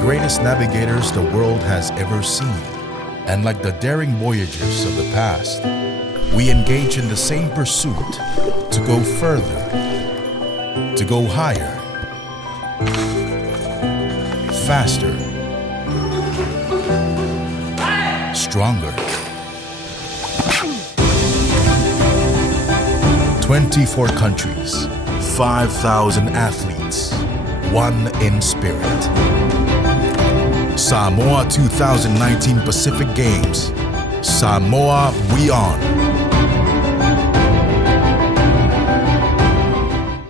greatest navigators the world has ever seen. And like the daring voyagers of the past, we engage in the same pursuit to go further, to go higher, faster, stronger. 24 countries, 5,000 athletes, one in spirit. Samoa 2019 Pacific Games. Samoa, we on.